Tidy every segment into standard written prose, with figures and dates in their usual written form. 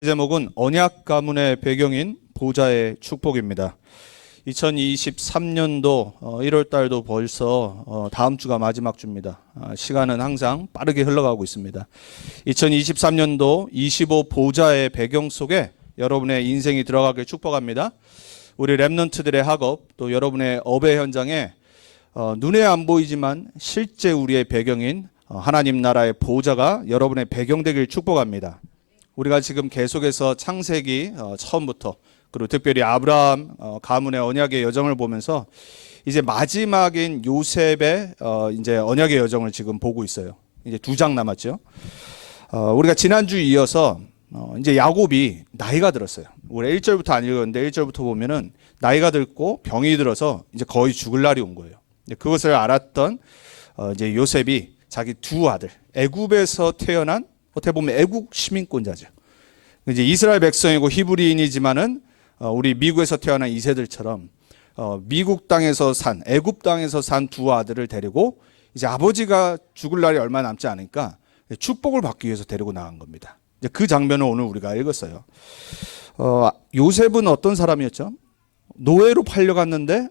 제목은 언약 가문의 배경인 보좌의 축복입니다. 2023년도 1월 달도 벌써 다음 주가 마지막 주입니다. 시간은 항상 빠르게 흘러가고 있습니다. 2023년도 25 보좌의 배경 속에 여러분의 인생이 들어가길 축복합니다. 우리 랩넌트들의 학업, 또 여러분의 업의 현장에 눈에 안 보이지만 실제 우리의 배경인 하나님 나라의 보좌가 여러분의 배경 되길 축복합니다. 우리가 지금 계속해서 창세기 처음부터, 그리고 특별히 아브라함 가문의 언약의 여정을 보면서 이제 마지막인 요셉의 이제 언약의 여정을 지금 보고 있어요. 이제 2장 남았죠. 우리가 지난주 이어서 이제 야곱이 나이가 들었어요. 우리 1절부터 안 읽었는데 1절부터 보면은 나이가 들고 병이 들어서 이제 거의 죽을 날이 온 거예요. 그것을 알았던 이제 요셉이 자기 두 아들, 애굽에서 태어난, 어떻게 보면 애국 시민권자죠. 이제 이스라엘 백성이고 히브리인이지만은 우리 미국에서 태어난 이세들처럼 미국 땅에서 산, 애굽 땅에서 산 두 아들을 데리고 이제 아버지가 죽을 날이 얼마 남지 않으니까 축복을 받기 위해서 데리고 나간 겁니다. 이제 그 장면을 오늘 우리가 읽었어요. 요셉은 어떤 사람이었죠? 노예로 팔려갔는데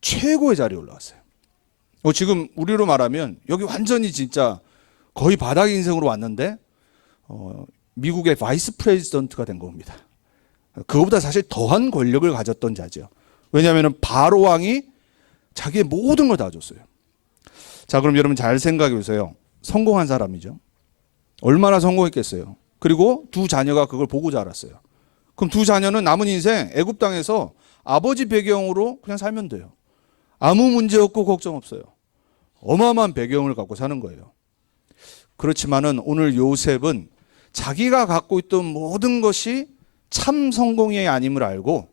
최고의 자리에 올라왔어요. 지금 우리로 말하면 여기 완전히 진짜 거의 바닥 인생으로 왔는데 미국의 바이스 프레지던트가 된 겁니다. 그거보다 사실 더한 권력을 가졌던 자죠. 왜냐하면 바로 왕이 자기의 모든 걸 다 줬어요. 자, 그럼 여러분 잘 생각해 보세요. 성공한 사람이죠. 얼마나 성공했겠어요. 그리고 두 자녀가 그걸 보고 자랐어요. 그럼 두 자녀는 남은 인생 애굽 땅에서 아버지 배경으로 그냥 살면 돼요. 아무 문제 없고 걱정 없어요. 어마어마한 배경을 갖고 사는 거예요. 그렇지만은 오늘 요셉은 자기가 갖고 있던 모든 것이 참 성공이 아님을 알고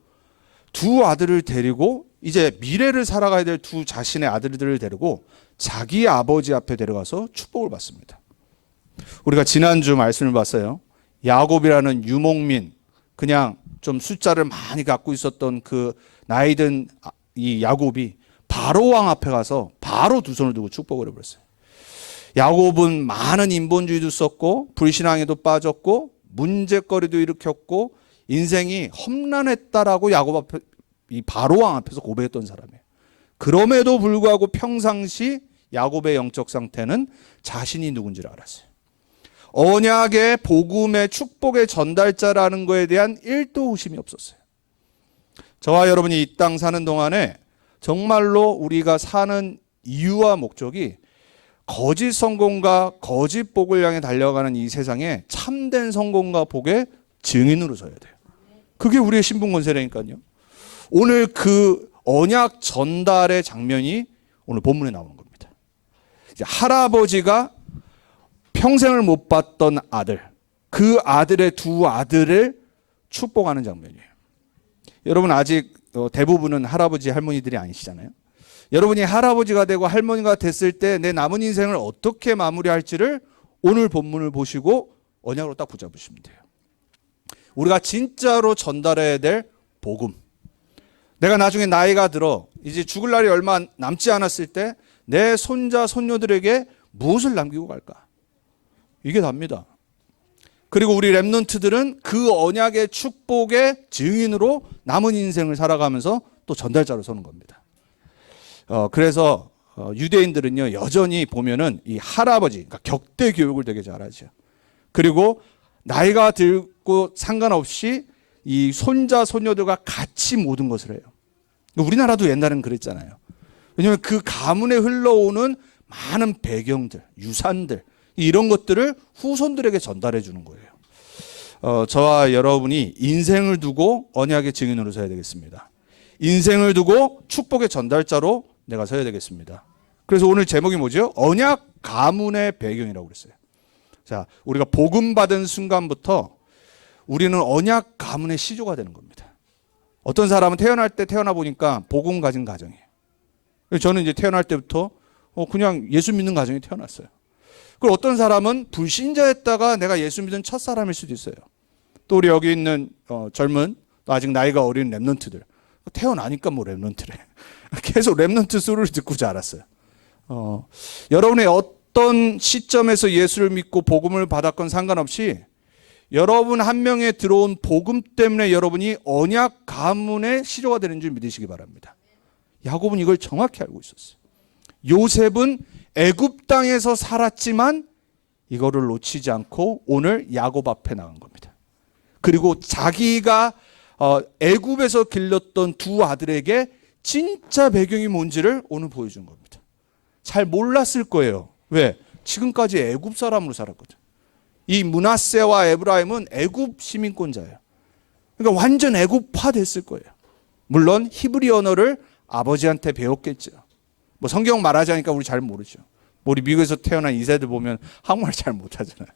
두 아들을 데리고 이제 미래를 살아가야 될 두 자신의 아들들을 데리고 자기 아버지 앞에 데려가서 축복을 받습니다. 우리가 지난주 말씀을 봤어요. 야곱이라는 유목민, 그냥 좀 숫자를 많이 갖고 있었던 그 나이든 이 야곱이 바로 왕 앞에 가서 바로 두 손을 두고 축복을 해버렸어요. 야곱은 많은 인본주의도 썼고 불신앙에도 빠졌고 문제거리도 일으켰고 인생이 험난했다라고 야곱 앞에, 이 바로 왕 앞에서 고백했던 사람이에요. 그럼에도 불구하고 평상시 야곱의 영적 상태는 자신이 누군지를 알았어요. 언약의 복음의 축복의 전달자라는 것에 대한 1도 의심이 없었어요. 저와 여러분이 이 땅 사는 동안에 정말로 우리가 사는 이유와 목적이 거짓 성공과 거짓 복을 향해 달려가는 이 세상에 참된 성공과 복의 증인으로 서야 돼요. 그게 우리의 신분 권세라니까요. 오늘 그 언약 전달의 장면이 오늘 본문에 나오는 겁니다. 이제 할아버지가 평생을 못 봤던 아들, 그 아들의 두 아들을 축복하는 장면이에요. 여러분 아직 대부분은 할아버지 할머니들이 아니시잖아요. 여러분이 할아버지가 되고 할머니가 됐을 때 내 남은 인생을 어떻게 마무리할지를 오늘 본문을 보시고 언약으로 딱 붙잡으시면 돼요. 우리가 진짜로 전달해야 될 복음. 내가 나중에 나이가 들어 이제 죽을 날이 얼마 남지 않았을 때 내 손자 손녀들에게 무엇을 남기고 갈까? 이게 답니다. 그리고 우리 랩넌트들은 그 언약의 축복의 증인으로 남은 인생을 살아가면서 또 전달자로 서는 겁니다. 그래서 유대인들은요 여전히 보면은 이 할아버지, 그러니까 격대 교육을 되게 잘하죠. 그리고 나이가 들고 상관없이 이 손자 손녀들과 같이 모든 것을 해요. 우리나라도 옛날에는 그랬잖아요. 왜냐하면 그 가문에 흘러오는 많은 배경들, 유산들 이런 것들을 후손들에게 전달해 주는 거예요. 저와 여러분이 인생을 두고 언약의 증인으로 서야 되겠습니다. 인생을 두고 축복의 전달자로 내가 서야 되겠습니다. 그래서 오늘 제목이 뭐죠? 언약 가문의 배경이라고 그랬어요. 자, 우리가 복음 받은 순간부터 우리는 언약 가문의 시조가 되는 겁니다. 어떤 사람은 태어날 때 태어나 보니까 복음 가진 가정이에요. 저는 이제 태어날 때부터 그냥 예수 믿는 가정에 태어났어요. 그리고 어떤 사람은 불신자였다가 내가 예수 믿은 첫 사람일 수도 있어요. 또 우리 여기 있는 젊은 또 아직 나이가 어린 랩넌트들 태어나니까 뭐 랩넌트래. 계속 랩넌트 소리를 듣고 자랐어요. 여러분의 어떤 시점에서 예수를 믿고 복음을 받았건 상관없이 여러분 한 명에 들어온 복음 때문에 여러분이 언약 가문의 시조가 되는 줄 믿으시기 바랍니다. 야곱은 이걸 정확히 알고 있었어요. 요셉은 애굽 땅에서 살았지만 이거를 놓치지 않고 오늘 야곱 앞에 나간 겁니다. 그리고 자기가 애굽에서 길렀던 두 아들에게 진짜 배경이 뭔지를 오늘 보여준 겁니다. 잘 몰랐을 거예요. 왜? 지금까지 애굽 사람으로 살았거든. 이 므낫세와 에브라임은 애굽 시민권자예요. 그러니까 완전 애굽화 됐을 거예요. 물론 히브리 언어를 아버지한테 배웠겠죠. 뭐 성경 말하자니까 우리 잘 모르죠. 우리 미국에서 태어난 2세들 보면 한국말 잘 못하잖아요.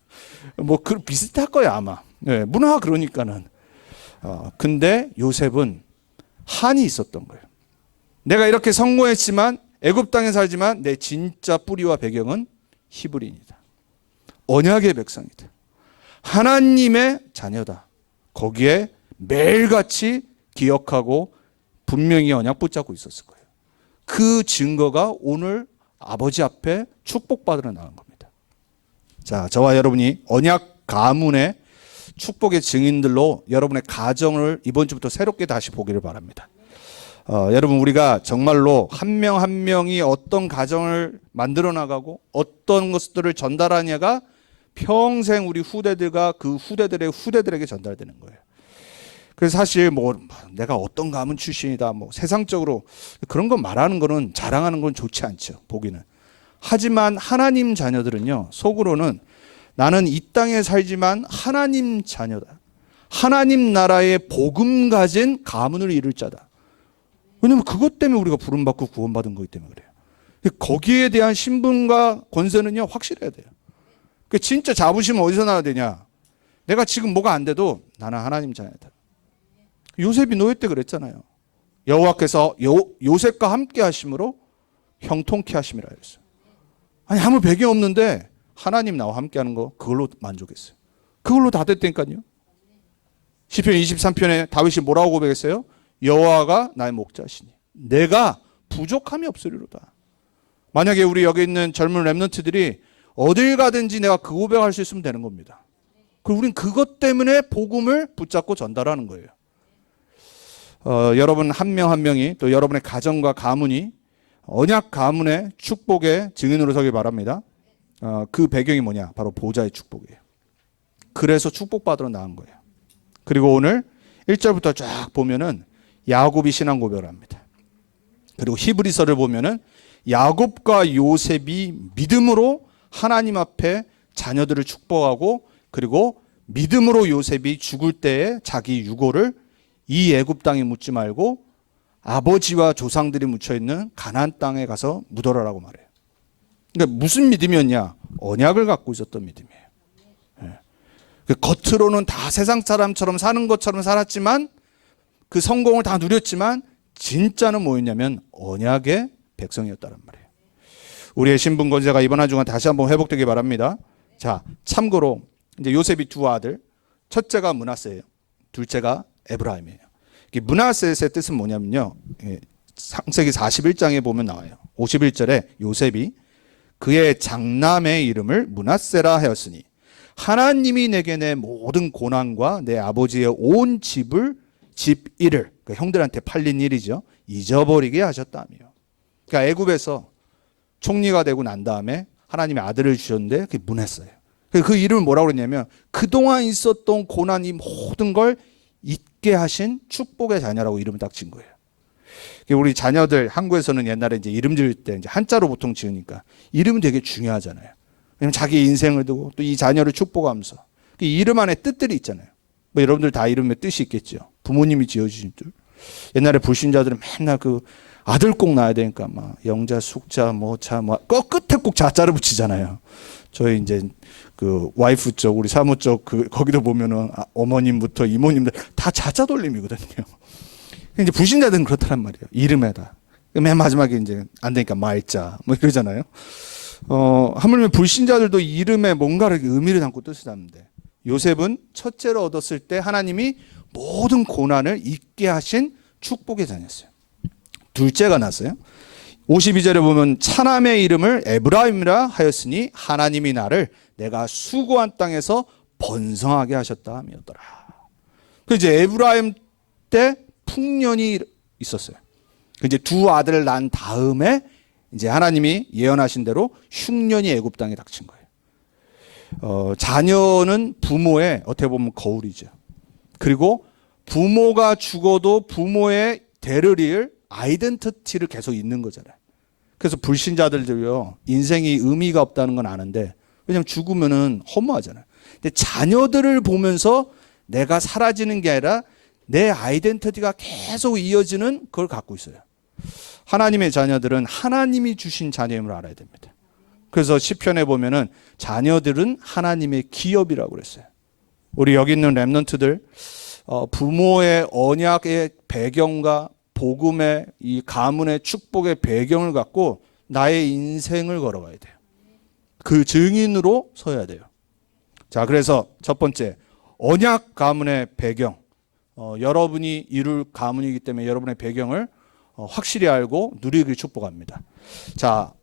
뭐 비슷할 거예요 아마. 네, 문화가 그러니까는. 근데 요셉은 한이 있었던 거예요. 내가 이렇게 성공했지만 애굽 땅에 살지만 내 진짜 뿌리와 배경은 히브리인이다. 언약의 백성이다. 하나님의 자녀다. 거기에 매일같이 기억하고 분명히 언약 붙잡고 있었을 거예요. 그 증거가 오늘 아버지 앞에 축복받으러 나간 겁니다. 자, 저와 여러분이 언약 가문의 축복의 증인들로 여러분의 가정을 이번 주부터 새롭게 다시 보기를 바랍니다. 여러분 우리가 정말로 한 명 한 명이 어떤 가정을 만들어 나가고 어떤 것들을 전달하냐가 평생 우리 후대들과 그 후대들의 후대들에게 전달되는 거예요. 그래서 사실 뭐 내가 어떤 가문 출신이다 뭐 세상적으로 그런 거 말하는 거는 자랑하는 건 좋지 않죠. 보기는. 하지만 하나님 자녀들은요. 속으로는 나는 이 땅에 살지만 하나님 자녀다. 하나님 나라의 복음 가진 가문을 이룰 자다. 왜냐하면 그것 때문에 우리가 부름받고 구원받은 거기 때문에 그래요. 거기에 대한 신분과 권세는요 확실해야 돼요. 진짜 자부심은 어디서 나야 되냐? 내가 지금 뭐가 안 돼도 나는 하나님 자녀다. 요셉이 노예 때 그랬잖아요. 여호와께서 요셉과 함께 하심으로 형통케 하심이라 했어요. 아니 아무 배경 없는데 하나님 나와 함께 하는 거 그걸로 만족했어요. 그걸로 다 됐다니까요. 시편 23편에 다윗이 뭐라고 고백했어요? 여호와가 나의 목자시니 내가 부족함이 없으리로다. 만약에 우리 여기 있는 젊은 랩런트들이 어딜 가든지 내가 그 고백할 수 있으면 되는 겁니다. 그리고 우린 그것 때문에 복음을 붙잡고 전달하는 거예요. 여러분 한 명 한 명이 또 여러분의 가정과 가문이 언약 가문의 축복의 증인으로 서길 바랍니다. 그 배경이 뭐냐? 바로 보좌의 축복이에요. 그래서 축복받으러 나온 거예요. 그리고 오늘 1절부터 쫙 보면은 야곱이 신앙 고백을 합니다. 그리고 히브리서를 보면은 야곱과 요셉이 믿음으로 하나님 앞에 자녀들을 축복하고 그리고 믿음으로 요셉이 죽을 때에 자기 유고를 이 애굽 땅에 묻지 말고 아버지와 조상들이 묻혀 있는 가나안 땅에 가서 묻어라라고 말해요. 그러니까 무슨 믿음이었냐? 언약을 갖고 있었던 믿음이에요. 겉으로는 다 세상 사람처럼 사는 것처럼 살았지만 그 성공을 다 누렸지만 진짜는 뭐였냐면 언약의 백성이었다는 말이에요. 우리의 신분 권세가 이번 한 주간 다시 한번 회복되기 바랍니다. 자, 참고로 이제 요셉이 두 아들, 첫째가 므낫세예요. 둘째가 에브라임이에요. 므낫세의 뜻은 뭐냐면요. 창세기 41장에 보면 나와요. 51절에 요셉이 그의 장남의 이름을 므낫세라 하였으니 하나님이 내게 내 모든 고난과 내 아버지의 온 집 일을 그러니까 형들한테 팔린 일이죠. 잊어버리게 하셨다며. 그러니까 애굽에서 총리가 되고 난 다음에 하나님의 아들을 주셨는데 그게 므낫세예요. 그 이름을 뭐라고 그랬냐면 그동안 있었던 고난 이 모든 걸 잊게 하신 축복의 자녀라고 이름을 딱 지은 거예요. 우리 자녀들 한국에서는 옛날에 이제 이름 지을 때 이제 한자로 보통 지으니까 이름은 되게 중요하잖아요. 왜냐면 자기 인생을 두고 또 이 자녀를 축복하면서 그 이름 안에 뜻들이 있잖아요. 뭐 여러분들 다 이름에 뜻이 있겠죠. 부모님이 지어주신 뜻. 옛날에 불신자들은 맨날 그 아들 꼭 낳아야 되니까 막 영자, 숙자, 뭐자, 뭐 끝에 꼭 자자를 붙이잖아요. 저희 이제 그 와이프 쪽, 우리 사모 쪽 그 거기도 보면은 어머님부터 이모님들 다 자자 돌림이거든요. 이제 불신자들은 그렇다란 말이에요. 이름에다. 맨 마지막에 이제 안 되니까 말자 뭐 이러잖아요. 하물며 불신자들도 이름에 뭔가를 의미를 담고 뜻을 담는데 요셉은 첫째로 얻었을 때 하나님이 모든 고난을 잊게 하신 축복의 자녀였어요. 둘째가 났어요. 52절에 보면 차남의 이름을 에브라임이라 하였으니 하나님이 나를 내가 수고한 땅에서 번성하게 하셨다 함이었더라. 그 이제 에브라임 때 풍년이 있었어요. 그 이제 두 아들을 낳은 다음에 이제 하나님이 예언하신 대로 흉년이 애굽 땅에 닥친 거예요. 자녀는 부모의 어떻게 보면 거울이죠. 그리고 부모가 죽어도 부모의 대를 이을 아이덴티티를 계속 있는 거잖아요. 그래서 불신자들도요, 인생이 의미가 없다는 건 아는데, 왜냐하면 죽으면은 허무하잖아요. 근데 자녀들을 보면서 내가 사라지는 게 아니라 내 아이덴티티가 계속 이어지는 그걸 갖고 있어요. 하나님의 자녀들은 하나님이 주신 자녀임을 알아야 됩니다. 그래서 시편에 보면은 자녀들은 하나님의 기업이라고 그랬어요. 우리 여기 있는 렘넌트들, 부모의 언약의 배경과 복음의 이 가문의 축복의 배경을 갖고 나의 인생을 걸어가야 돼요. 그 증인으로 서야 돼요. 자, 그래서 첫 번째, 언약 가문의 배경. 여러분이 이룰 가문이기 때문에 여러분의 배경을 확실히 알고 누리길 축복합니다. 자,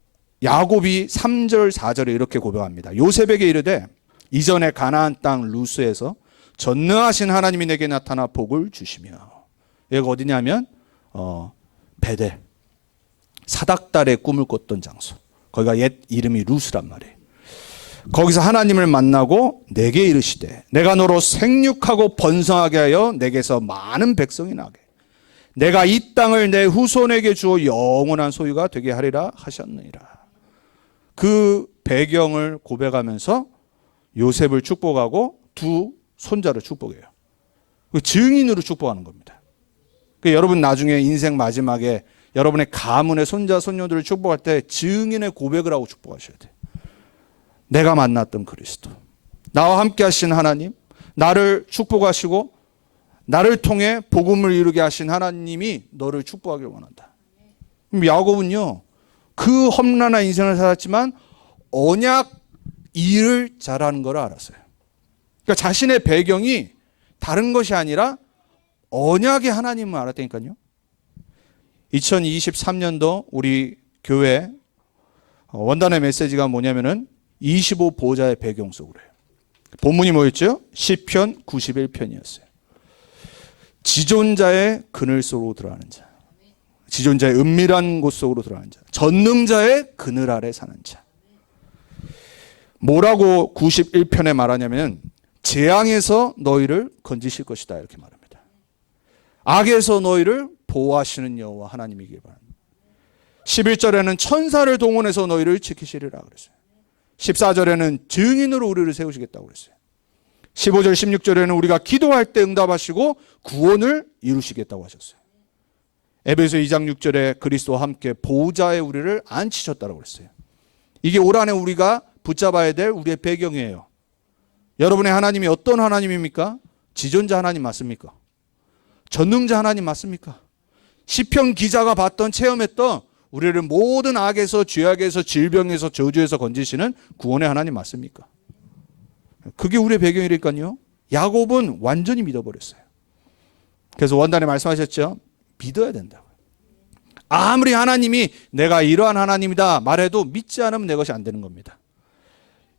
야곱이 3절 4절에 이렇게 고백합니다. 요셉에게 이르되 이전에 가나안 땅 루스에서 전능하신 하나님이 내게 나타나 복을 주시며. 여기가 어디냐면 베델, 사닥달의 꿈을 꿨던 장소. 거기가 옛 이름이 루스란 말이에요. 거기서 하나님을 만나고 내게 이르시되 내가 너로 생육하고 번성하게 하여 내게서 많은 백성이 나게 내가 이 땅을 내 후손에게 주어 영원한 소유가 되게 하리라 하셨느니라. 그 배경을 고백하면서 요셉을 축복하고 두 손자를 축복해요. 그 증인으로 축복하는 겁니다. 여러분 나중에 인생 마지막에 여러분의 가문의 손자 손녀들을 축복할 때 증인의 고백을 하고 축복하셔야 돼요. 내가 만났던 그리스도, 나와 함께 하신 하나님, 나를 축복하시고 나를 통해 복음을 이루게 하신 하나님이 너를 축복하길 원한다. 야곱은요, 그 험난한 인생을 살았지만 언약 일을 잘하는 걸 알았어요. 그러니까 자신의 배경이 다른 것이 아니라 언약의 하나님을 알았다니까요. 2023년도 우리 교회 원단의 메시지가 뭐냐면은 25보좌의 배경 속으로 해요. 본문이 뭐였죠? 시편 91편이었어요. 지존자의 그늘 속으로 들어가는 자, 지존자의 은밀한 곳 속으로 들어가는 자, 전능자의 그늘 아래 사는 자. 뭐라고 91편에 말하냐면 재앙에서 너희를 건지실 것이다 이렇게 말합니다. 악에서 너희를 보호하시는 여호와 하나님이길 바랍니다. 11절에는 천사를 동원해서 너희를 지키시리라 그랬어요. 14절에는 증인으로 우리를 세우시겠다고 그랬어요. 15절 16절에는 우리가 기도할 때 응답하시고 구원을 이루시겠다고 하셨어요. 에베소 2장 6절에 그리스도와 함께 보좌에 우리를 앉히셨다고 그랬어요. 이게 올 한해 우리가 붙잡아야 될 우리의 배경이에요. 여러분의 하나님이 어떤 하나님입니까? 지존자 하나님 맞습니까? 전능자 하나님 맞습니까? 시편 기자가 봤던 체험했던 우리를 모든 악에서 죄악에서 질병에서 저주에서 건지시는 구원의 하나님 맞습니까? 그게 우리의 배경이니까요. 야곱은 완전히 믿어버렸어요. 그래서 원단에 말씀하셨죠. 믿어야 된다고요. 아무리 하나님이 내가 이러한 하나님이다 말해도 믿지 않으면 내 것이 안 되는 겁니다.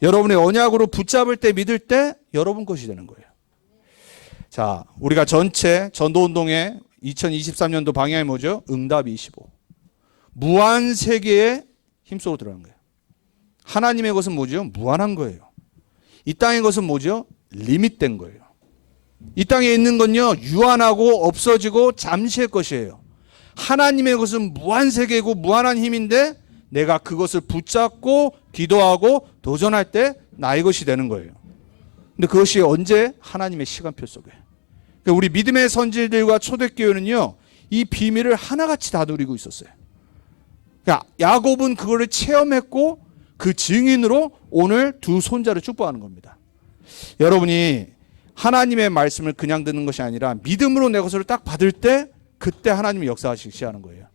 여러분의 언약으로 붙잡을 때 믿을 때 여러분 것이 되는 거예요. 자, 우리가 전체 전도운동의 2023년도 방향이 뭐죠? 응답 25. 무한 세계에 힘써 들어가는 거예요. 하나님의 것은 뭐죠? 무한한 거예요. 이 땅의 것은 뭐죠? 리밋된 거예요. 이 땅에 있는 건요, 유한하고 없어지고 잠시의 것이에요. 하나님의 것은 무한 세계고 무한한 힘인데 내가 그것을 붙잡고 기도하고 도전할 때 나의 것이 되는 거예요. 근데 그것이 언제? 하나님의 시간표 속에. 그러니까 우리 믿음의 선지들과 초대교회는요, 이 비밀을 하나같이 다 누리고 있었어요. 그러니까 야곱은 그거를 체험했고 그 증인으로 오늘 두 손자를 축복하는 겁니다. 여러분이 하나님의 말씀을 그냥 듣는 것이 아니라 믿음으로 내 것을 딱 받을 때 그때 하나님이 역사하시기 시작하는 거예요.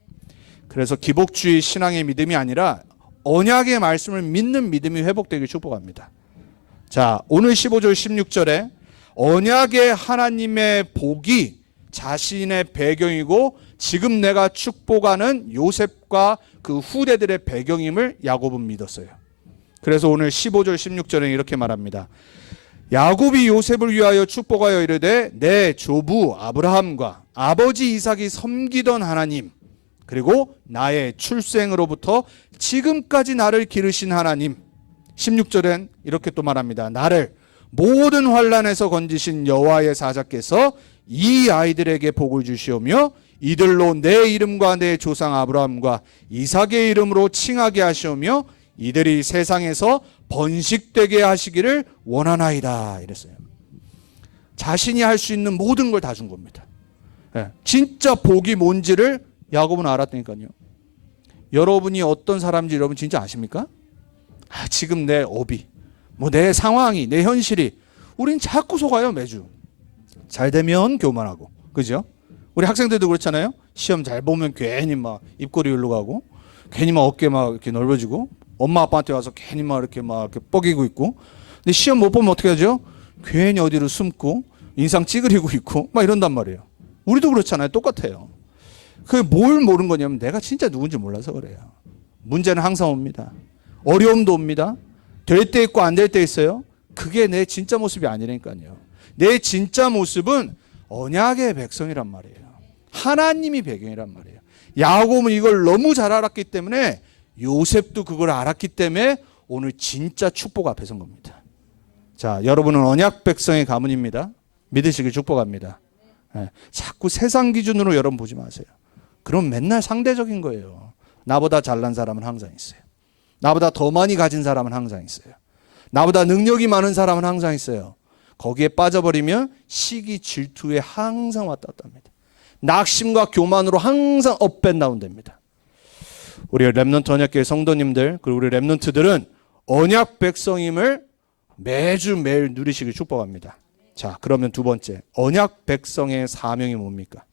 그래서 기복주의 신앙의 믿음이 아니라 언약의 말씀을 믿는 믿음이 회복되길 축복합니다. 자, 오늘 15절 16절에 언약의 하나님의 복이 자신의 배경이고 지금 내가 축복하는 요셉과 그 후대들의 배경임을 야곱은 믿었어요. 그래서 오늘 15절 16절에 이렇게 말합니다. 야곱이 요셉을 위하여 축복하여 이르되 내 조부 아브라함과 아버지 이삭이 섬기던 하나님, 그리고 나의 출생으로부터 지금까지 나를 기르신 하나님. 16절엔 이렇게 또 말합니다. 나를 모든 환난에서 건지신 여호와의 사자께서 이 아이들에게 복을 주시오며 이들로 내 이름과 내 조상 아브라함과 이삭의 이름으로 칭하게 하시오며 이들이 세상에서 번식되게 하시기를 원하나이다. 이랬어요. 자신이 할 수 있는 모든 걸 다 준 겁니다. 진짜 복이 뭔지를 야곱은 알았다니까요. 여러분이 어떤 사람인지 여러분 진짜 아십니까? 지금 내 업이, 내 상황이, 내 현실이, 우린 자꾸 속아요. 매주 잘 되면 교만하고, 그죠? 우리 학생들도 그렇잖아요. 시험 잘 보면 괜히 막 입꼬리 올라가고, 괜히 막 어깨 막 이렇게 넓어지고, 엄마 아빠한테 와서 괜히 막 이렇게 뻐기고 있고. 근데 시험 못 보면 어떻게 하죠? 괜히 어디로 숨고 인상 찌그리고 있고 막 이런단 말이에요. 우리도 그렇잖아요. 똑같아요. 그게 뭘 모르는 거냐면 내가 진짜 누군지 몰라서 그래요. 문제는 항상 옵니다. 어려움도 옵니다. 될 때 있고 안 될 때 있어요. 그게 내 진짜 모습이 아니라니까요. 내 진짜 모습은 언약의 백성이란 말이에요. 하나님이 배경이란 말이에요. 야곱은 이걸 너무 잘 알았기 때문에, 요셉도 그걸 알았기 때문에 오늘 진짜 축복 앞에 선 겁니다. 자, 여러분은 언약 백성의 가문입니다. 믿으시길 축복합니다. 자꾸 세상 기준으로 여러분 보지 마세요. 그럼 맨날 상대적인 거예요. 나보다 잘난 사람은 항상 있어요. 나보다 더 많이 가진 사람은 항상 있어요. 나보다 능력이 많은 사람은 항상 있어요. 거기에 빠져버리면 시기, 질투에 항상 왔다 갔다 합니다. 낙심과 교만으로 항상 업앤다운 됩니다. 우리 렘넌트 언약교회 성도님들, 그리고 우리 렘넌트들은 언약 백성임을 매주 매일 누리시길 축복합니다. 자, 그러면 두 번째, 언약 백성의 사명이 뭡니까?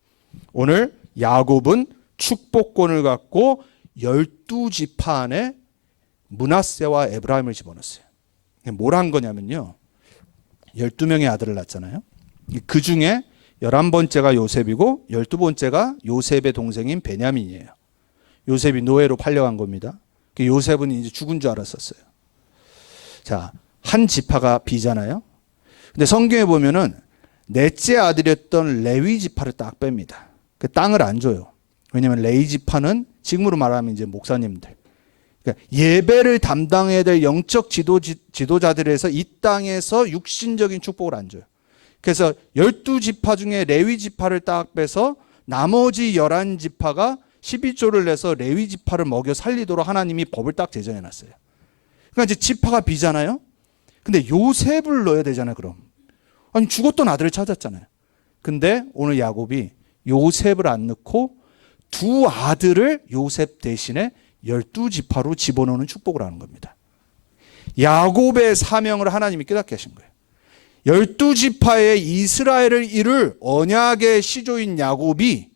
오늘 야곱은 축복권을 갖고 12지파 안에 므낫세와 에브라임을 집어넣었어요. 뭘 한 거냐면요, 12명의 아들을 낳았잖아요. 그 중에 11번째가 요셉이고 12번째가 요셉의 동생인 베냐민이에요. 요셉이 노예로 팔려간 겁니다. 요셉은 이제 죽은 줄 알았었어요. 자, 한 지파가 비잖아요. 근데 성경에 보면은 넷째 아들이었던 레위 지파를 딱 뺍니다. 그 땅을 안 줘요. 왜냐하면 레위 지파는 지금으로 말하면 이제 목사님들, 그러니까 예배를 담당해야 될 영적 지도자들에서 이 땅에서 육신적인 축복을 안 줘요. 그래서 12지파 중에 레위 지파를 딱 빼서 나머지 11지파가 12조를 내서 레위 지파를 먹여 살리도록 하나님이 법을 딱 제정해 놨어요. 그러니까 이제 지파가 비잖아요. 근데 요셉을 넣어야 되잖아요, 그럼. 아니, 죽었던 아들을 찾았잖아요. 근데 오늘 야곱이 요셉을 안 넣고 두 아들을 요셉 대신에 12지파로 집어넣는 축복을 하는 겁니다. 야곱의 사명을 하나님이 깨닫게 하신 거예요. 12지파의 이스라엘을 이룰 언약의 시조인 야곱이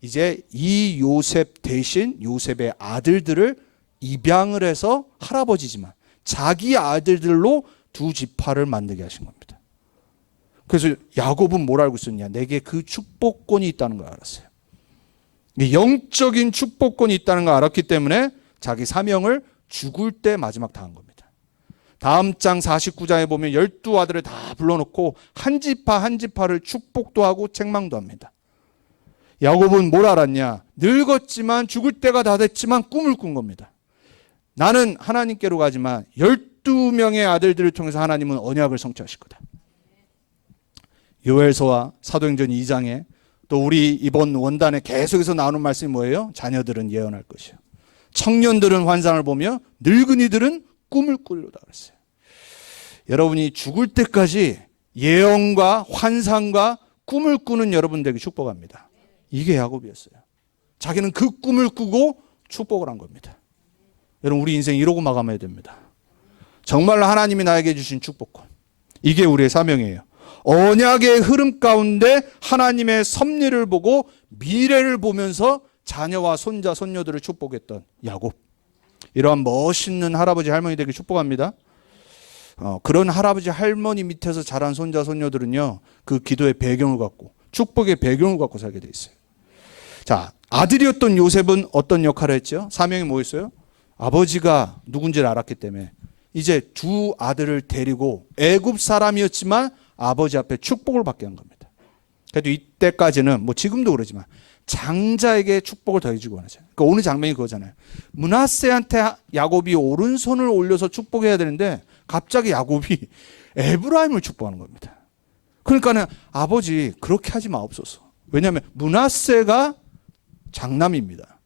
이제 이 요셉 대신 요셉의 아들들을 입양을 해서 할아버지지만 자기 아들들로 두 지파를 만들게 하신 겁니다. 그래서 야곱은 뭘 알고 있었냐? 내게 그 축복권이 있다는 걸 알았어요. 영적인 축복권이 있다는 걸 알았기 때문에 자기 사명을 죽을 때 마지막 다 한 겁니다. 다음 장 49장에 보면 12아들을 다 불러놓고 한 지파 한 지파를 축복도 하고 책망도 합니다. 야곱은 뭘 알았냐? 늙었지만 죽을 때가 다 됐지만 꿈을 꾼 겁니다. 나는 하나님께로 가지만 12명의 아들들을 통해서 하나님은 언약을 성취하실 거다. 요엘서와 사도행전 2장에 또 우리 이번 원단에 계속해서 나오는 말씀이 뭐예요? 자녀들은 예언할 것이요, 청년들은 환상을 보며 늙은이들은 꿈을 꾸리로다 그랬어요. 여러분이 죽을 때까지 예언과 환상과 꿈을 꾸는 여러분 되기 축복합니다. 이게 야곱이었어요. 자기는 그 꿈을 꾸고 축복을 한 겁니다. 여러분, 우리 인생 이러고 마감해야 됩니다. 정말로 하나님이 나에게 주신 축복권, 이게 우리의 사명이에요. 언약의 흐름 가운데 하나님의 섭리를 보고 미래를 보면서 자녀와 손자, 손녀들을 축복했던 야곱. 이러한 멋있는 할아버지, 할머니 되길 축복합니다. 그런 할아버지, 할머니 밑에서 자란 손자, 손녀들은요, 그 기도의 배경을 갖고, 축복의 배경을 갖고 살게 돼 있어요. 자, 아들이었던 요셉은 어떤 역할을 했죠? 사명이 뭐였어요? 아버지가 누군지를 알았기 때문에 이제 두 아들을 데리고 애굽 사람이었지만 아버지 앞에 축복을 받게 한 겁니다. 그래도 이때까지는 뭐 지금도 그러지만 장자에게 축복을 더해주고 하죠. 그러니까 오늘 장면이 그거잖아요. 므낫세한테 야곱이 오른손을 올려서 축복해야 되는데 갑자기 야곱이 에브라임을 축복하는 겁니다. 그러니까는 아버지 그렇게 하지 마옵소서. 왜냐하면 므낫세가 장남입니다.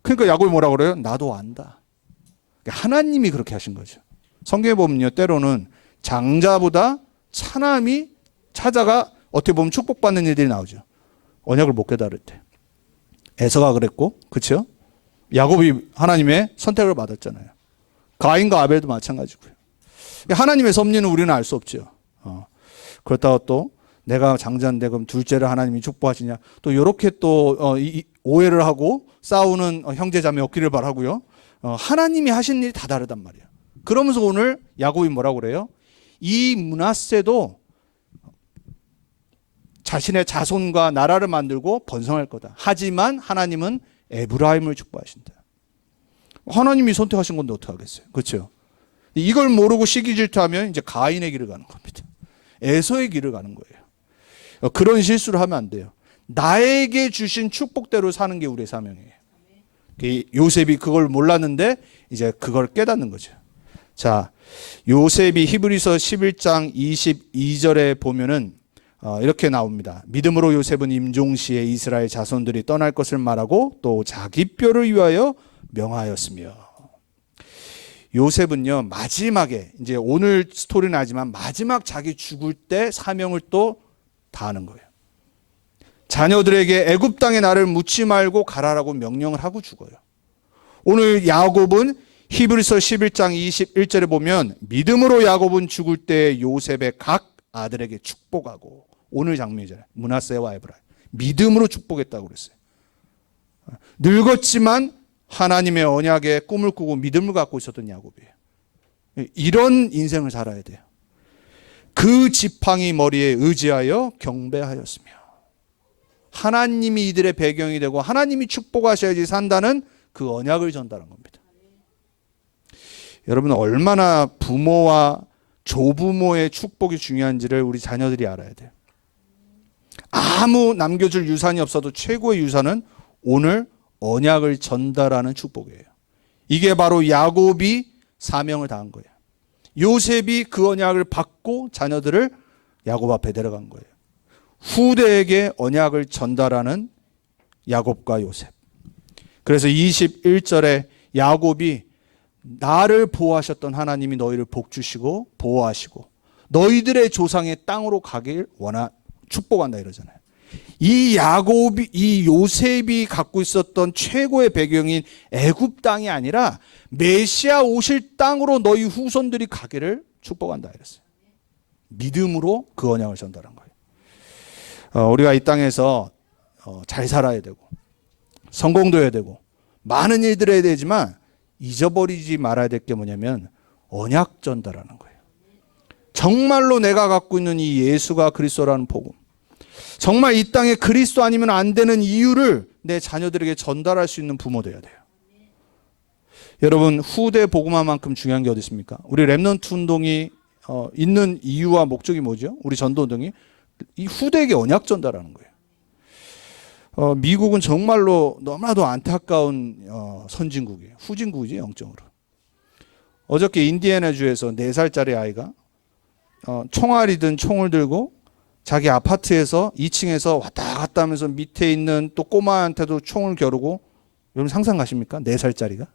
그러니까 야곱이 뭐라고 그래요? 나도 안다. 하나님이 그렇게 하신 거죠. 성경에 보면요, 때로는 장자보다 차남이 차자가 어떻게 보면 축복받는 일들이 나오죠. 언약을 못 깨달을 때. 에서가 그랬고, 그렇죠? 야곱이 하나님의 선택을 받았잖아요. 가인과 아벨도 마찬가지고요. 하나님의 섭리는 우리는 알 수 없죠. 그렇다고 또 내가 장자인데 그럼 둘째를 하나님이 축복하시냐? 또 이렇게 또 오해를 하고 싸우는 형제자매 없기를 바라고요. 하나님이 하신 일이 다 다르단 말이에요. 그러면서 오늘 야곱이 뭐라고 그래요? 이 므낫세도 자신의 자손과 나라를 만들고 번성할 거다. 하지만 하나님은 에브라임을 축복하신다. 하나님이 선택하신 건데 어떻게 하겠어요? 그렇죠? 이걸 모르고 시기 질투하면 이제 가인의 길을 가는 겁니다. 에서의 길을 가는 거예요. 그런 실수를 하면 안 돼요. 나에게 주신 축복대로 사는 게 우리의 사명이에요. 요셉이 그걸 몰랐는데 이제 그걸 깨닫는 거죠. 자, 요셉이 히브리서 11장 22절에 보면은 이렇게 나옵니다. 믿음으로 요셉은 임종시에 이스라엘 자손들이 떠날 것을 말하고 또 자기 뼈를 위하여 명하였으며. 요셉은요, 마지막에 이제 오늘 스토리는 하지만 마지막 자기 죽을 때 사명을 또 다하는 거예요. 자녀들에게 애굽 땅에 나를 묻지 말고 가라라고 명령을 하고 죽어요. 오늘 야곱은 히브리서 11장 21절에 보면 믿음으로 야곱은 죽을 때 요셉의 각 아들에게 축복하고, 오늘 장면이잖아요. 므낫세와 에브라임. 믿음으로 축복했다고 그랬어요. 늙었지만 하나님의 언약에 꿈을 꾸고 믿음을 갖고 있었던 야곱이에요. 이런 인생을 살아야 돼요. 그 지팡이 머리에 의지하여 경배하였으며. 하나님이 이들의 배경이 되고 하나님이 축복하셔야지 산다는 그 언약을 전달한 겁니다. 여러분, 얼마나 부모와 조부모의 축복이 중요한지를 우리 자녀들이 알아야 돼요. 아무 남겨줄 유산이 없어도 최고의 유산은 오늘 언약을 전달하는 축복이에요. 이게 바로 야곱이 사명을 다한 거예요. 요셉이 그 언약을 받고 자녀들을 야곱 앞에 데려간 거예요. 후대에게 언약을 전달하는 야곱과 요셉. 그래서 21절에 야곱이 나를 보호하셨던 하나님이 너희를 복주시고 보호하시고 너희들의 조상의 땅으로 가길 축복한다 이러잖아요. 이 야곱이, 이 요셉이 갖고 있었던 최고의 배경인 애굽 땅이 아니라 메시아 오실 땅으로 너희 후손들이 가기를 축복한다 이랬어요. 믿음으로 그 언약을 전달한 거예요. 우리가 이 땅에서 잘 살아야 되고 성공도 해야 되고 많은 일들을 해야 되지만 잊어버리지 말아야 될 게 뭐냐면 언약 전달하는 거예요. 정말로 내가 갖고 있는 이 예수가 그리스도라는 복음, 정말 이 땅에 그리스도 아니면 안 되는 이유를 내 자녀들에게 전달할 수 있는 부모 되어야 돼요. 여러분, 후대 복음화만큼 중요한 게 어디 있습니까? 우리 렘넌트 운동이 있는 이유와 목적이 뭐죠? 우리 전도 운동이 이 후대에게 언약 전달하는 거예요. 미국은 정말로 너무나도 안타까운 선진국이에요. 후진국이죠, 영적으로. 어저께 인디애나주에서 4살짜리 아이가 총알이 든 총을 들고 자기 아파트에서 2층에서 왔다 갔다 하면서 밑에 있는 또 꼬마한테도 총을 겨루고, 여러분 상상 가십니까? 4살짜리가?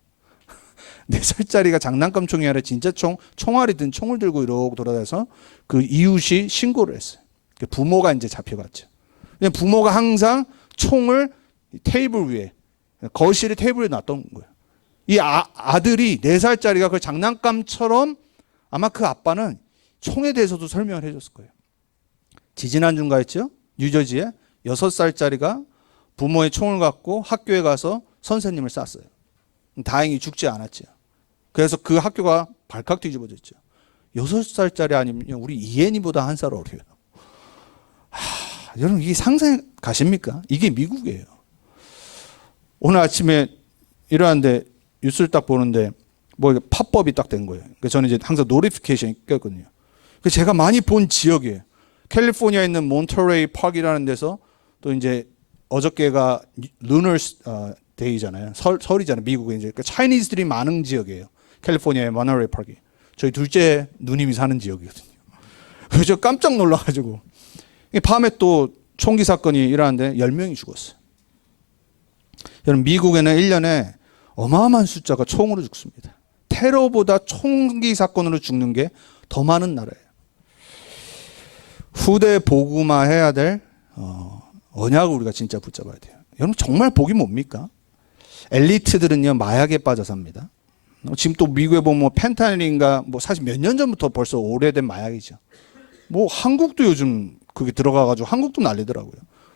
4살짜리가 장난감 총이 아니라 진짜 총알이 든 총을 들고 이러고 돌아다녀서 그 이웃이 신고를 했어요. 부모가 이제 잡혀갔죠. 부모가 항상 총을 테이블 위에, 거실에 테이블에 놨던 거예요. 이 아들이 4살짜리가 그 장난감처럼 아마 그 아빠는 총에 대해서도 설명을 해줬을 거예요. 지지난주인가였죠? 뉴저지에 6살짜리가 부모의 총을 갖고 학교에 가서 선생님을 쐈어요. 다행히 죽지 않았죠. 그래서 그 학교가 발칵 뒤집어졌죠. 6살짜리 아니면 우리 이엔이보다 한 살 어려요. 여러분, 이게 상상 가십니까? 이게 미국이에요. 오늘 아침에 일어났는데 뉴스를 딱 보는데 뭐 팝업이 딱 된 거예요. 그래서 저는 이제 항상 노티피케이션이 꼈거든요. 그래서 제가 많이 본 지역이에요. 캘리포니아에 있는 몬터레이 파크이라는 데서 또 이제 어저께가 루너 데이잖아요. 설이잖아요. 미국에 이제 그러니까 차이니즈들이 많은 지역이에요. 캘리포니아의 몬터레이 파크. 저희 둘째 누님이 사는 지역이거든요. 그래서 깜짝 놀라가지고 밤에 또 총기 사건이 일어났는데 10명이 죽었어요. 여러분 미국에는 1년에 어마어마한 숫자가 총으로 죽습니다. 테러보다 총기 사건으로 죽는 게 더 많은 나라예요. 후대 복음화해야 될 언약을 우리가 진짜 붙잡아야 돼요. 여러분 정말 복이 뭡니까? 엘리트들은요 마약에 빠져 삽니다. 지금 또 미국에 보면 뭐 펜타닐인가 뭐 사실 몇 년 전부터 벌써 오래된 마약이죠. 뭐 한국도 요즘 그게 들어가가지고 한국도 난리더라고요.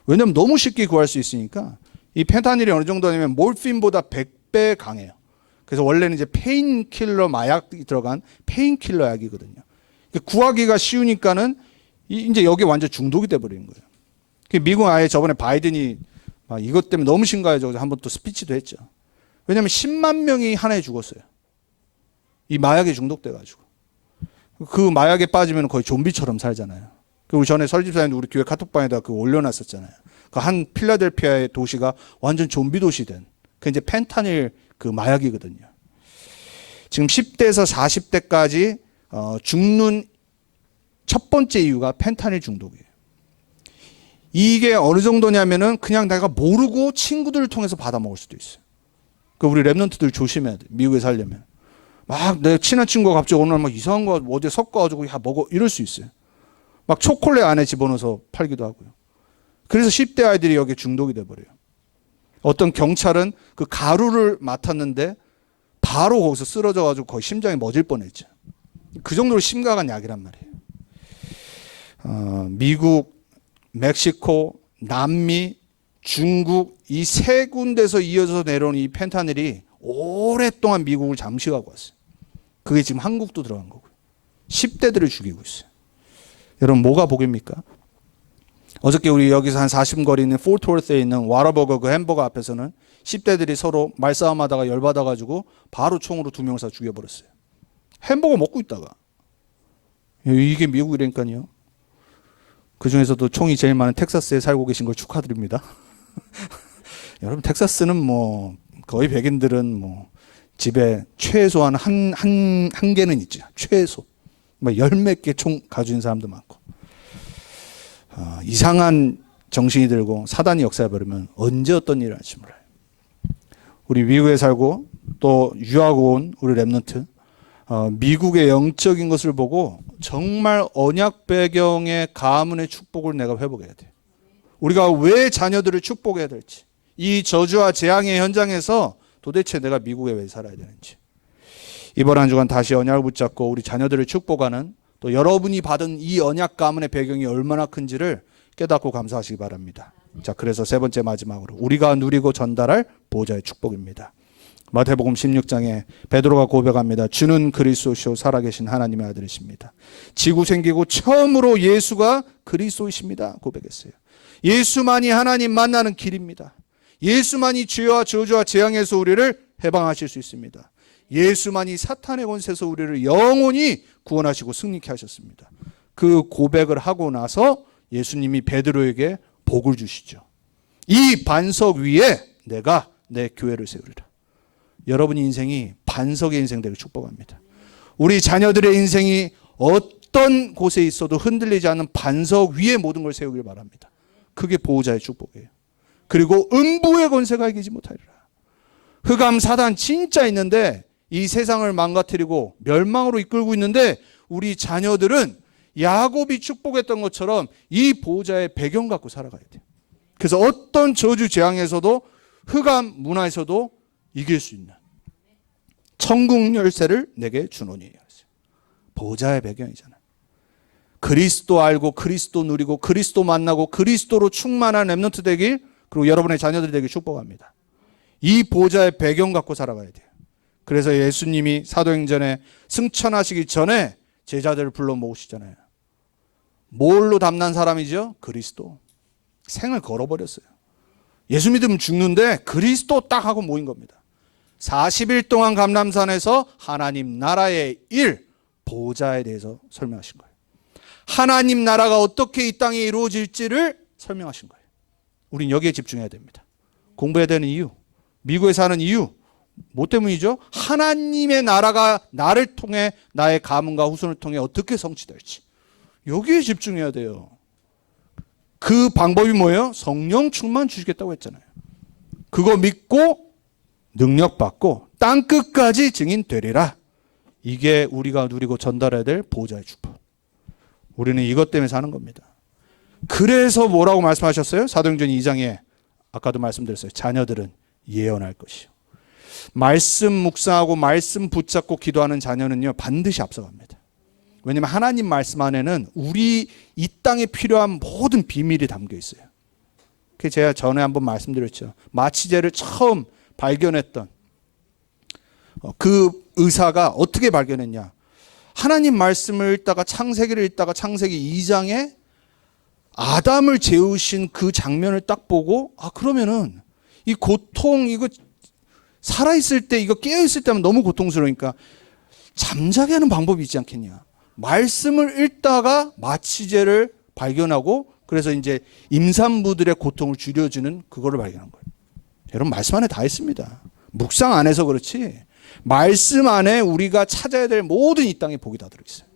왜냐하면 너무 쉽게 구할 수 있으니까. 이 펜타닐이 어느 정도냐면 몰핀보다 100배 강해요. 그래서 원래는 이제 페인킬러 마약이 들어간 페인킬러 약이거든요. 구하기가 쉬우니까는 이제 여기 완전 중독이 돼버리는 거예요. 미국 아예 저번에 바이든이 이것 때문에 너무 심각해져서 한번 또 스피치도 했죠. 왜냐하면 10만 명이 한 해 죽었어요. 이 마약에 중독돼가지고. 그 마약에 빠지면 거의 좀비처럼 살잖아요. 그리고 전에 설집사님도 우리 교회 카톡방에다 그거 올려놨었잖아요. 그 한 필라델피아의 도시가 완전 좀비 도시 된. 그 이제 펜타닐 그 마약이거든요. 지금 10대에서 40대까지 죽는 첫 번째 이유가 펜타닐 중독이에요. 이게 어느 정도냐면은 그냥 내가 모르고 친구들을 통해서 받아 먹을 수도 있어요. 그 우리 랩런트들 조심해야 돼. 미국에 살려면. 막 내 친한 친구가 갑자기 오늘 막 이상한 거 어디에 섞어가지고 야 먹어 이럴 수 있어요. 막 초콜릿 안에 집어넣어서 팔기도 하고요. 그래서 10대 아이들이 여기에 중독이 돼버려요. 어떤 경찰은 그 가루를 맡았는데 바로 거기서 쓰러져가지고 거의 심장이 멎을 뻔했죠. 그 정도로 심각한 약이란 말이에요. 미국, 멕시코, 남미, 중국 이 세 군데서 이어져서 내려온 이 펜타닐이 오랫동안 미국을 잠식하고 왔어요. 그게 지금 한국도 들어간 거고요. 10대들을 죽이고 있어요. 여러분 뭐가 복입니까? 어저께 우리 여기서 한 40분 거리 있는 포트워스에 있는 와라버거 그 햄버거 앞에서는 10대들이 서로 말싸움하다가 열받아가지고 바로 총으로 2명을 쏴 죽여버렸어요. 햄버거 먹고 있다가. 이게 미국이라니까요. 그중에서도 총이 제일 많은 텍사스에 살고 계신 걸 축하드립니다. 여러분 텍사스는 뭐 거의 백인들은 뭐 집에 최소한 한 개는 있죠. 최소. 뭐 10몇 개 총 가지고 있는 사람도 많고. 이상한 정신이 들고 사단이 역사해버리면 언제 어떤 일을 할지 몰라요. 우리 미국에 살고 또 유학 온 우리 랩런트 미국의 영적인 것을 보고 정말 언약 배경의 가문의 축복을 내가 회복해야 돼요. 우리가 왜 자녀들을 축복해야 될지 이 저주와 재앙의 현장에서 도대체 내가 미국에 왜 살아야 되는지 이번 한 주간 다시 언약을 붙잡고 우리 자녀들을 축복하는 또 여러분이 받은 이 언약 가문의 배경이 얼마나 큰지를 깨닫고 감사하시기 바랍니다. 자, 그래서 세 번째 마지막으로 우리가 누리고 전달할 보좌의 축복입니다. 마태복음 16장에 베드로가 고백합니다. 주는 그리스도시요 살아계신 하나님의 아들이십니다. 지구 생기고 처음으로 예수가 그리스도이십니다. 고백했어요. 예수만이 하나님 만나는 길입니다. 예수만이 죄와 저주와 재앙에서 우리를 해방하실 수 있습니다. 예수만이 사탄의 권세에서 우리를 영원히 구원하시고 승리케 하셨습니다. 그 고백을 하고 나서 예수님이 베드로에게 복을 주시죠. 이 반석 위에 내가 내 교회를 세우리라. 여러분의 인생이 반석의 인생 되길 축복합니다. 우리 자녀들의 인생이 어떤 곳에 있어도 흔들리지 않는 반석 위에 모든 걸 세우길 바랍니다. 그게 보호자의 축복이에요. 그리고 음부의 권세가 이기지 못하리라. 흑암 사단 진짜 있는데 이 세상을 망가뜨리고 멸망으로 이끌고 있는데 우리 자녀들은 야곱이 축복했던 것처럼 이 보호자의 배경 갖고 살아가야 돼요. 그래서 어떤 저주 재앙에서도 흑암 문화에서도 이길 수 있는 천국 열쇠를 내게 주노니. 보호자의 배경이잖아요. 그리스도 알고 그리스도 누리고 그리스도 만나고 그리스도로 충만한 렘넌트 되길 그리고 여러분의 자녀들이 되길 축복합니다. 이 보호자의 배경 갖고 살아가야 돼요. 그래서 예수님이 사도행전에 승천하시기 전에 제자들을 불러 모으시잖아요. 뭘로 담난 사람이죠? 그리스도. 생을 걸어버렸어요. 예수 믿으면 죽는데 그리스도 딱 하고 모인 겁니다. 40일 동안 감람산에서 하나님 나라의 일, 보좌에 대해서 설명하신 거예요. 하나님 나라가 어떻게 이 땅에 이루어질지를 설명하신 거예요. 우린 여기에 집중해야 됩니다. 공부해야 되는 이유, 미국에 사는 이유, 뭐 때문이죠? 하나님의 나라가 나를 통해, 나의 가문과 후손을 통해 어떻게 성취될지, 여기에 집중해야 돼요. 그 방법이 뭐예요? 성령 충만 주시겠다고 했잖아요. 그거 믿고 능력 받고 땅 끝까지 증인 되리라. 이게 우리가 누리고 전달해야 될 보좌의 축복. 우리는 이것 때문에 사는 겁니다. 그래서 뭐라고 말씀하셨어요? 사도행전 2장에 아까도 말씀드렸어요. 자녀들은 예언할 것이요. 말씀 묵상하고 말씀 붙잡고 기도하는 자녀는요, 반드시 앞서갑니다. 왜냐하면 하나님 말씀 안에는 우리 이 땅에 필요한 모든 비밀이 담겨 있어요. 제가 전에 한번 말씀드렸죠. 마취제를 처음 발견했던 그 의사가 어떻게 발견했냐. 하나님 말씀을 읽다가 창세기를 읽다가 창세기 2장에 아담을 재우신 그 장면을 딱 보고, 아, 그러면은 이 고통, 이거 살아있을 때, 이거 깨어있을 때면 너무 고통스러우니까 잠자게 하는 방법이 있지 않겠냐. 말씀을 읽다가 마취제를 발견하고, 그래서 이제 임산부들의 고통을 줄여주는 그거를 발견한 거예요. 여러분, 말씀 안에 다 있습니다. 묵상 안 해서 그렇지, 말씀 안에 우리가 찾아야 될 모든 이 땅의 복이 다 들어있어요.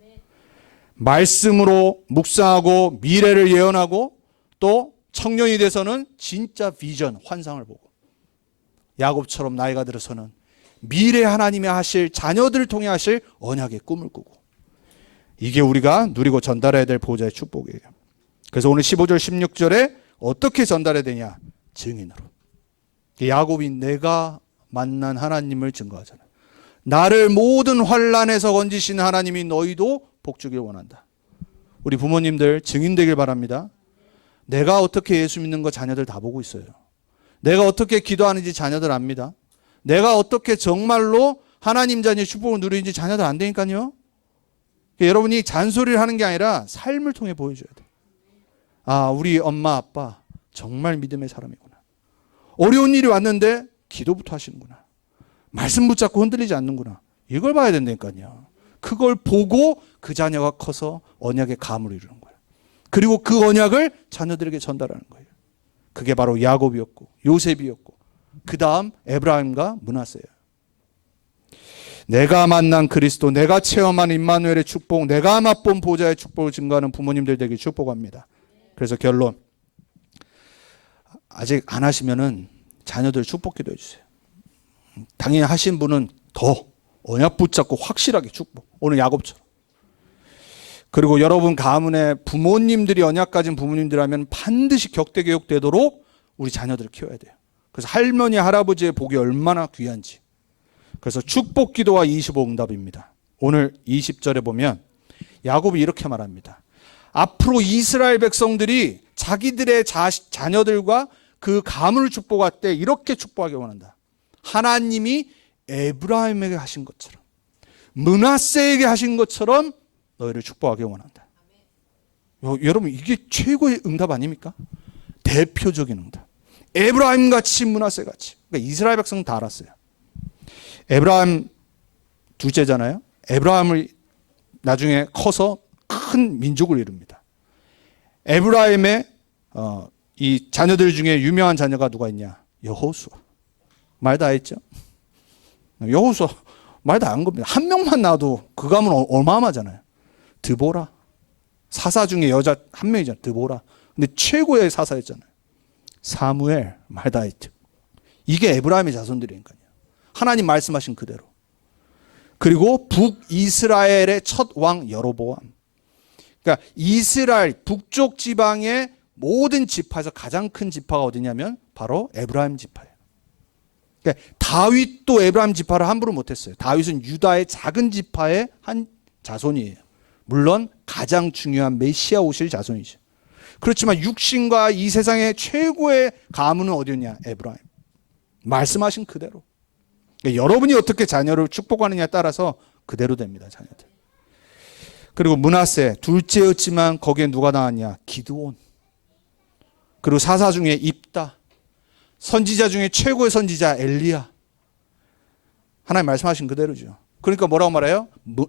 말씀으로 묵상하고 미래를 예언하고, 또 청년이 돼서는 진짜 비전, 환상을 보고, 야곱처럼 나이가 들어서는 미래 하나님이 하실, 자녀들을 통해 하실 언약의 꿈을 꾸고, 이게 우리가 누리고 전달해야 될 보좌의 축복이에요. 그래서 오늘 15절 16절에 어떻게 전달해야 되냐? 증인으로. 야곱이 내가 만난 하나님을 증거하잖아요. 나를 모든 환난에서 건지신 하나님이 너희도 복주길 원한다. 우리 부모님들 증인 되길 바랍니다. 내가 어떻게 예수 믿는 거 자녀들 다 보고 있어요. 내가 어떻게 기도하는지 자녀들 압니다. 내가 어떻게 정말로 하나님 자녀의 축복을 누리는지 자녀들 안 되니까요. 여러분이 잔소리를 하는 게 아니라 삶을 통해 보여줘야 돼요. 아, 우리 엄마 아빠 정말 믿음의 사람이구나. 어려운 일이 왔는데 기도부터 하시는구나. 말씀 붙잡고 흔들리지 않는구나. 이걸 봐야 된다니까요. 그걸 보고 그 자녀가 커서 언약의 감을 이루는 거예요. 그리고 그 언약을 자녀들에게 전달하는 거예요. 그게 바로 야곱이었고 요셉이었고, 그 다음 에브라임과 므낫세예요. 내가 만난 그리스도, 내가 체험한 임마누엘의 축복, 내가 맛본 보좌의 축복을 증거하는 부모님들 되길 축복합니다. 그래서 결론, 아직 안 하시면은 자녀들 축복 기도해 주세요. 당연히 하신 분은 더 언약 붙잡고 확실하게 축복, 오늘 야곱처럼. 그리고 여러분 가문에 부모님들이 언약 가진 부모님들이라면 반드시 격대교육되도록 우리 자녀들을 키워야 돼요. 그래서 할머니 할아버지의 복이 얼마나 귀한지. 그래서 축복 기도와 25응답입니다. 오늘 20절에 보면 야곱이 이렇게 말합니다. 앞으로 이스라엘 백성들이 자기들의 자녀들과 그 가문을 축복할 때 이렇게 축복하기 원한다. 하나님이 에브라임에게 하신 것처럼, 므낫세에게 하신 것처럼 너희를 축복하기 원한다. 여러분, 이게 최고의 응답 아닙니까? 대표적인 응답. 에브라임 같이, 므낫세 같이. 그러니까 이스라엘 백성은 다 알았어요. 에브라임 둘째잖아요. 에브라임을 나중에 커서 큰 민족을 이룹니다. 에브라임의 이 자녀들 중에 유명한 자녀가 누가 있냐? 여호수아. 말 다 했죠. 여호수아 말 다 한 겁니다. 한 명만 나와도 그 가문 어마어마하잖아요. 드보라. 사사 중에 여자 한 명이잖아요. 드보라. 근데 최고의 사사였잖아요. 사무엘. 말 다 했죠. 이게 에브라임의 자손들이니까요. 하나님 말씀하신 그대로. 그리고 북이스라엘의 첫 왕 여로보암. 그러니까 이스라엘 북쪽 지방의 모든 지파에서 가장 큰 지파가 어디냐면 바로 에브라임 지파예요. 그러니까 다윗도 에브라임 지파를 함부로 못했어요. 다윗은 유다의 작은 지파의 한 자손이에요. 물론 가장 중요한 메시아 오실 자손이죠. 그렇지만 육신과 이 세상의 최고의 가문은 어디였냐? 에브라임. 말씀하신 그대로. 그러니까 여러분이 어떻게 자녀를 축복하느냐에 따라서 그대로 됩니다. 자녀들. 그리고 므낫세 둘째였지만 거기에 누가 나왔냐? 기드온. 그리고 사사 중에 입다. 선지자 중에 최고의 선지자 엘리야. 하나님 말씀하신 그대로죠. 그러니까 뭐라고 말해요?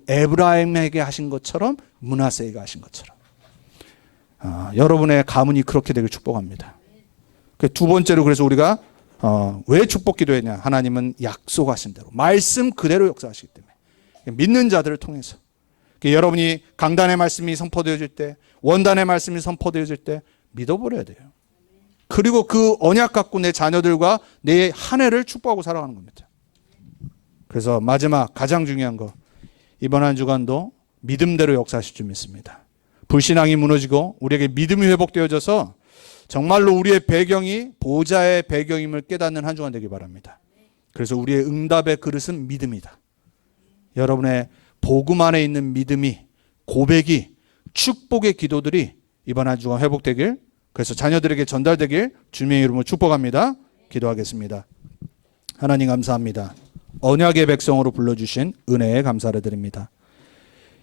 에브라임에게 하신 것처럼 므낫세에게 하신 것처럼. 여러분의 가문이 그렇게 되길 축복합니다. 두 번째로 그래서 우리가 왜 축복 기도했냐? 하나님은 약속하신 대로 말씀 그대로 역사하시기 때문에 믿는 자들을 통해서 여러분이 강단의 말씀이 선포되어질 때, 원단의 말씀이 선포되어질 때 믿어버려야 돼요. 그리고 그 언약 갖고 내 자녀들과 내 한 해를 축복하고 살아가는 겁니다. 그래서 마지막 가장 중요한 거, 이번 한 주간도 믿음대로 역사하실 줄 믿습니다. 불신앙이 무너지고 우리에게 믿음이 회복되어져서 정말로 우리의 배경이 보좌의 배경임을 깨닫는 한 주간 되길 바랍니다. 그래서 우리의 응답의 그릇은 믿음이다. 여러분의 복음 안에 있는 믿음이, 고백이, 축복의 기도들이 이번 한 주간 회복되길, 그래서 자녀들에게 전달되길 주님의 이름으로 축복합니다. 기도하겠습니다. 하나님 감사합니다. 언약의 백성으로 불러주신 은혜에 감사를 드립니다.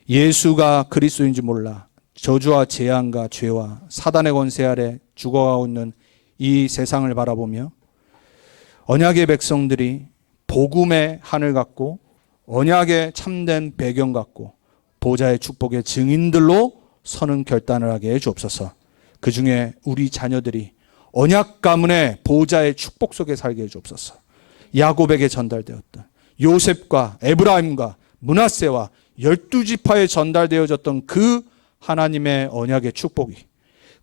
예수가 그리스도인지 몰라 저주와 재앙과 죄와 사단의 권세 아래 죽어가고 있는 이 세상을 바라보며 언약의 백성들이 복음의 하늘 같고 언약의 참된 배경 같고 보좌의 축복의 증인들로 서는 결단을 하게 해 주옵소서. 그 중에 우리 자녀들이 언약 가문의 보좌의 축복 속에 살게 해 주옵소서. 야곱에게 전달되었던 요셉과 에브라임과 므낫세와 12지파에 전달되어졌던 그 하나님의 언약의 축복이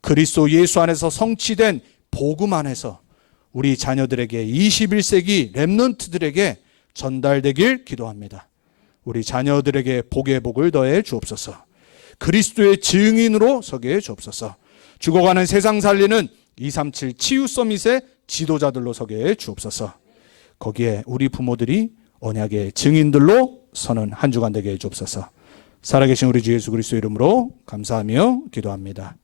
그리스도 예수 안에서 성취된 복음 안에서 우리 자녀들에게 21세기 렘넌트들에게 전달되길 기도합니다. 우리 자녀들에게 복의 복을 더해 주옵소서. 그리스도의 증인으로 서게 해 주옵소서. 죽어가는 세상 살리는 237 치유 서밋의 지도자들로 서게 해 주옵소서. 거기에 우리 부모들이 언약의 증인들로 서는 한 주간 되게 해 주옵소서. 살아계신 우리 주 예수 그리스도 이름으로 감사하며 기도합니다.